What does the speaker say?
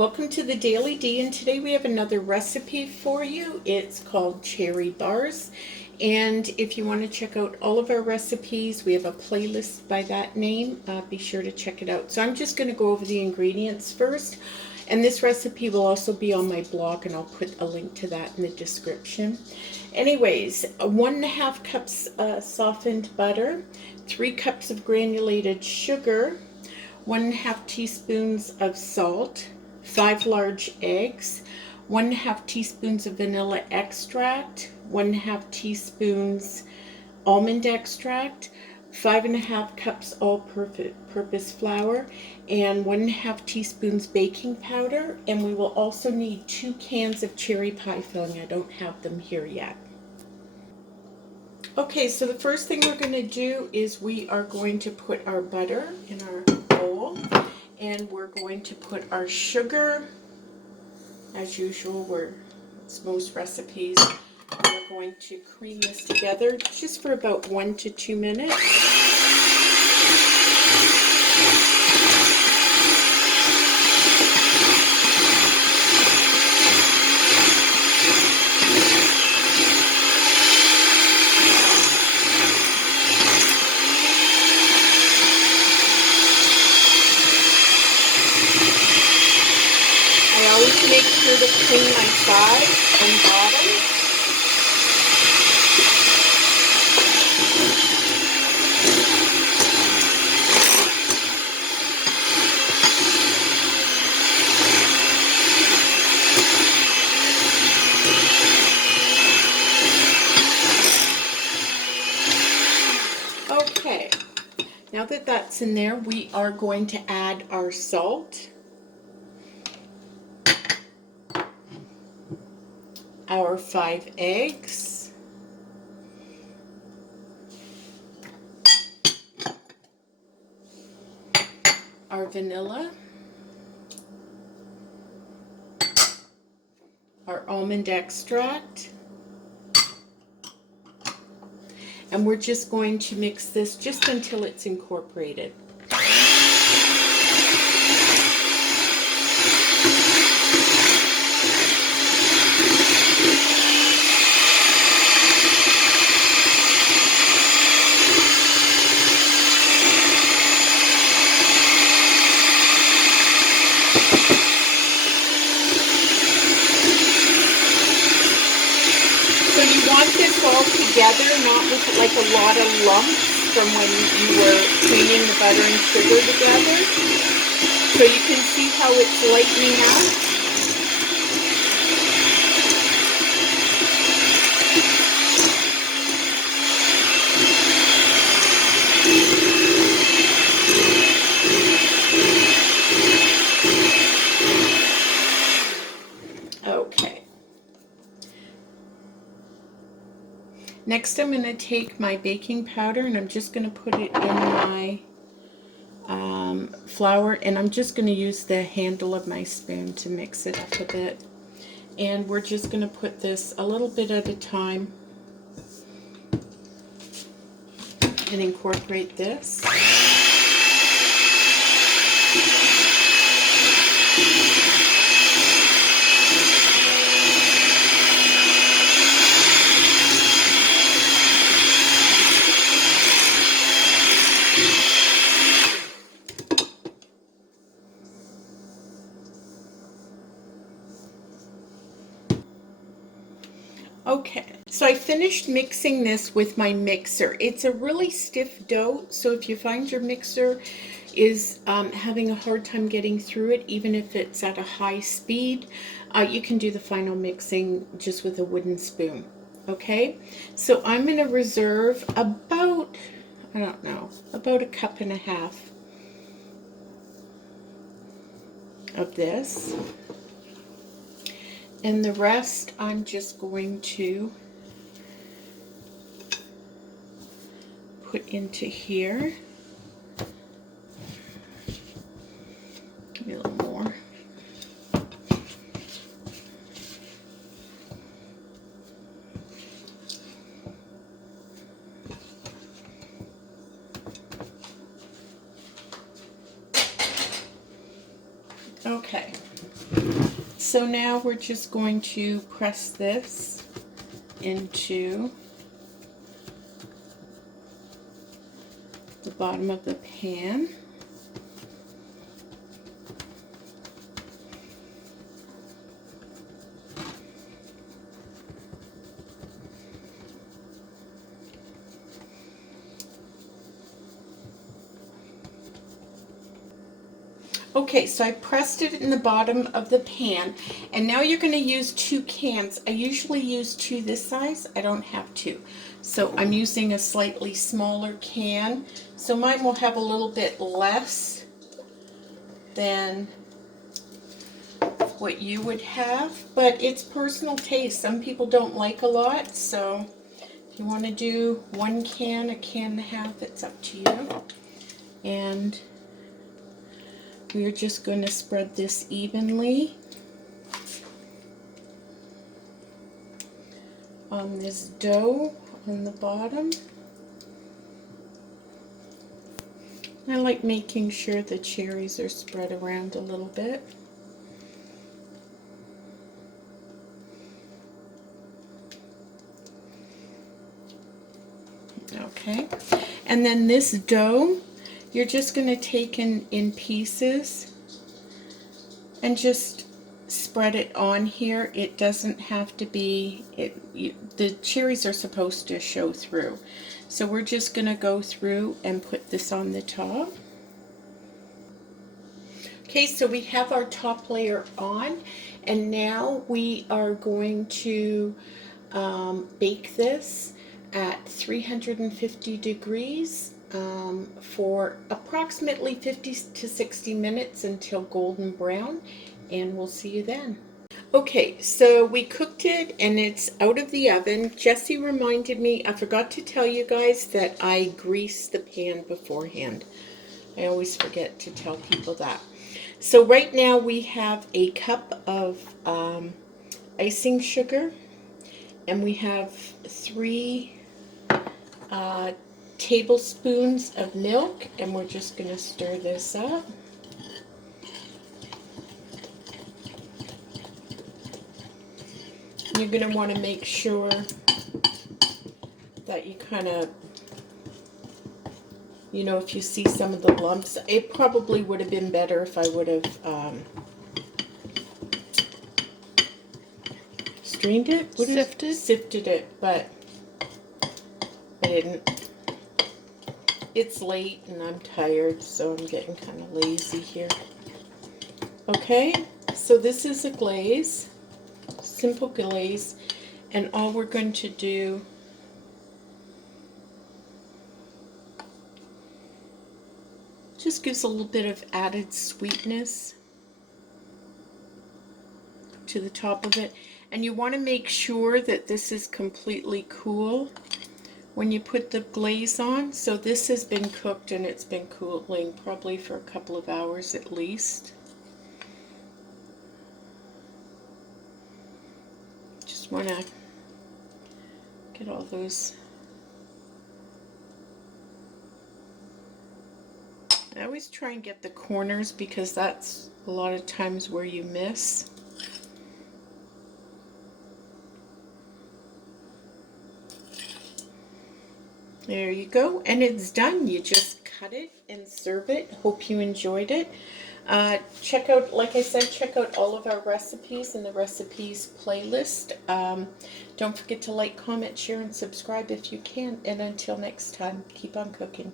Welcome to the Daily D, and today we have another recipe for you. It's called cherry bars, and if you want to check out all of our recipes, we have a playlist by that name. Be sure to check it out. So I'm just going to go over the ingredients first, and this recipe will also be on my blog, and I'll put a link to that in the description. Anyways, 1.5 cups softened butter, 3 cups of granulated sugar, 1.5 teaspoons of salt, 5 large eggs, 1.5 teaspoons of vanilla extract, 1.5 teaspoons almond extract, 5.5 cups all-purpose flour, and 1.5 teaspoons baking powder. And we will also need 2 cans of cherry pie filling. I don't have them here yet. Okay, so the first thing we're going to do is we are going to put our butter in our bowl, and we're going to put our sugar, as usual, it's most recipes. We're going to cream this together just for about 1 to 2 minutes. I always make sure to clean my sides and bottom. Okay, now that that's in there, we are going to add our salt, our 5 eggs, our vanilla, our almond extract, and we're just going to mix this just until it's incorporated. So you want this all together, not with like a lot of lumps from when you were cleaning the butter and sugar together. So you can see how it's lightening up. Okay. Next, I'm going to take my baking powder and I'm just going to put it in my flour, and I'm just going to use the handle of my spoon to mix it up a bit. And we're just going to put this a little bit at a time and incorporate this. Okay, so I finished mixing this with my mixer. It's a really stiff dough, so if you find your mixer is having a hard time getting through it, even if it's at a high speed, you can do the final mixing just with a wooden spoon. Okay, so I'm going to reserve about, I don't know, about 1.5 cups of this. And the rest I'm just going to put into here. Give me a little more. Okay. So now we're just going to press this into the bottom of the pan. Okay, so I pressed it in the bottom of the pan, and now you're going to use 2 cans. I usually use 2 this size. I don't have 2. So I'm using a slightly smaller can. So mine will have a little bit less than what you would have, but it's personal taste. Some people don't like a lot, so if you want to do 1 can, a can and a half, it's up to you. And we're just going to spread this evenly on this dough on the bottom. I like making sure the cherries are spread around a little bit. Okay, and then this dough, you're just going to take in pieces and just spread it on here. It doesn't have to be, the cherries are supposed to show through. So we're just going to go through and put this on the top. Okay, so we have our top layer on, and now we are going to bake this at 350 degrees for approximately 50 to 60 minutes until golden brown, and we'll see you then. Okay, so we cooked it and it's out of the oven. Jessie reminded me, I forgot to tell you guys that I greased the pan beforehand. I always forget to tell people that. So right now we have a cup of icing sugar, and we have 3 tablespoons of milk, and we're just going to stir this up. You're going to want to make sure that you kind of, you know, if you see some of the lumps, it probably would have been better if I would have strained it, sifted it, but I didn't. It's late and I'm tired, so I'm getting kind of lazy here. Okay, so this is a glaze, simple glaze, and all we're going to do just gives a little bit of added sweetness to the top of it. And you want to make sure that this is completely cool when you put the glaze on. So this has been cooked and it's been cooling probably for a couple of hours at least. Just want to get all those. I always try and get the corners because that's a lot of times where you miss. There you go, and it's done. You just cut it and serve it. Hope you enjoyed it. Check out, like I said, check out all of our recipes in the recipes playlist. Don't forget to like, comment, share, and subscribe if you can. And until next time, keep on cooking.